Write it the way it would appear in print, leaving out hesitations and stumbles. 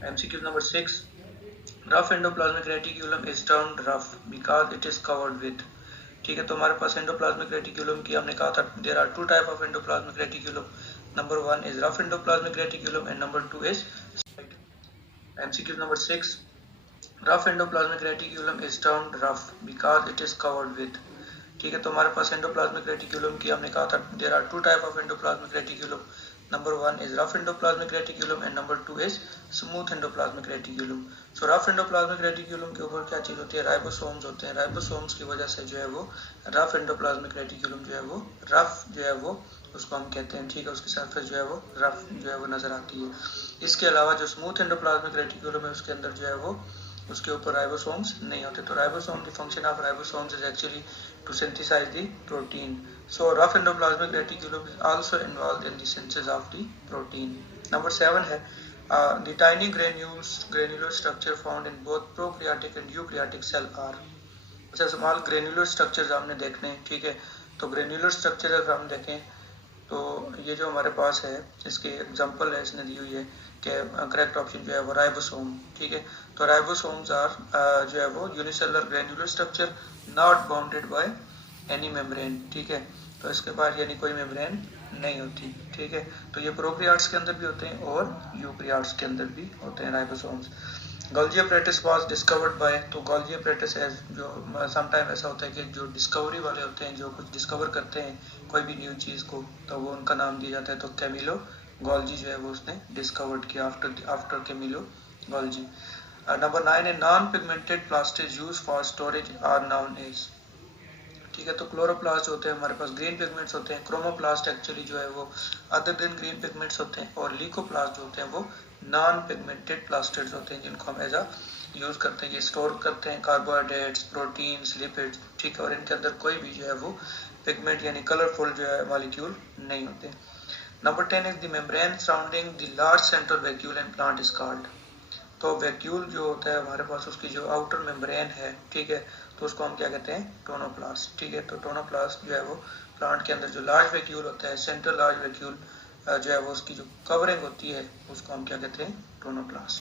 MCQ number 6. Rough endoplasmic reticulum is termed rough because it is covered with. ठीक है, तो हमारे पास endoplasmic reticulum की हमने कहा था there are two type of endoplasmic reticulum. Number 1 is rough endoplasmic reticulum and number 2 is MCQ number 6. Rough endoplasmic reticulum is termed rough because it is covered with. ठीक है, तो हमारे पास एंडोप्लाज्मिक रेटिकुलम की हमने कहा था there are two type of endoplasmic reticulum. Number 1 is rough endoplasmic reticulum and number 2 is smooth endoplasmic reticulum. So rough endoplasmic reticulum के ऊपर क्या चीज होती है, राइबोसोम्स होते हैं. राइबोसोम्स की वजह से जो है वो रफ एंडोप्लाज्मिक रेटिकुलम जो है वो रफ जो है वो उसको हम कहते हैं. ठीक है, उसकी सरफेस जो है वो रफ जो है वो नजर आती है. इसके अलावा जो स्मूथ एंडोप्लाज्मिक रेटिकुलम है उसके अंदर जो है वो उसके ऊपर राइबोसोम्स नहीं होते. तो ribosome the function of ribosomes is actually to synthesize the protein. So rough endoplasmic reticulum is also involved in the synthesis of the protein. Number 7 है the tiny granular structure found in both prokaryotic and eukaryotic cell are. अच्छा, small granular structures हमने देखने. ठीक है, तो granular structure अगर हम देखें तो ये जो हमारे पास है इसके एग्जांपल है इसने दी हुई है कि करेक्ट ऑप्शन जो है वो राइबोसोम. ठीक है, तो राइबोसोम्स आर जो है वो unicellular granular structure not bounded by any membrane. ठीक है, तो इसके बाद यानी कोई मेम्ब्रेन नहीं होती. ठीक है, तो ये प्रोकैरियोट्स के अंदर भी होते हैं और यूकैरियोट्स के अंदर भी होते हैं ribosomes. Golgi apparatus was discovered by. तो गोल्गी एपरेटस जो समटाइम ऐसा होता है कि जो डिस्कवरी वाले होते हैं जो कुछ डिस्कवर करते हैं कोई भी न्यू चीज को तो वो उनका नाम दिया जाता है. तो कैमिलो गोल्गी जो है वो उसने डिस्कवर्ड किया आफ्टर कैमिलो गोल्गी. नंबर 9 है non pigmented plastid use for storage are known as. ठीक है, तो क्लोरोप्लास्ट होते हैं हमारे पास, ग्रीन पिगमेंट्स होते हैं. क्रोमोप्लास्ट एक्चुअली जो है वो अदर देन ग्रीन पिगमेंट्स होते हैं और लीकोप्लास्ट जो होते हैं वो नॉन पिगमेंटेड प्लास्टिड्स होते हैं जिनको हम एज अ यूज करते हैं. ये स्टोर करते हैं कार्बोहाइड्रेट्स, प्रोटीन्स, लिपिड्स. ठीक है, और इनके अंदर कोई भी जो है वो पिगमेंट यानी कलरफुल जो है मॉलिक्यूल नहीं होते. Number 10 is the membrane surrounding the large central vacuole and plant is called. तो वैक्यूल जो होता है हमारे पास उसकी जो आउटर मेम्ब्रेन है, ठीक है, तो उसको हम क्या कहते हैं, टोनोप्लास्ट. ठीक है, तो टोनोप्लास्ट जो है वो प्लांट के अंदर जो लार्ज वैक्यूल होता है, सेंट्रल लार्ज वैक्यूल जो है वो उसकी जो कवरिंग होती है उसको हम क्या कहते हैं, टोनोप्लास्ट.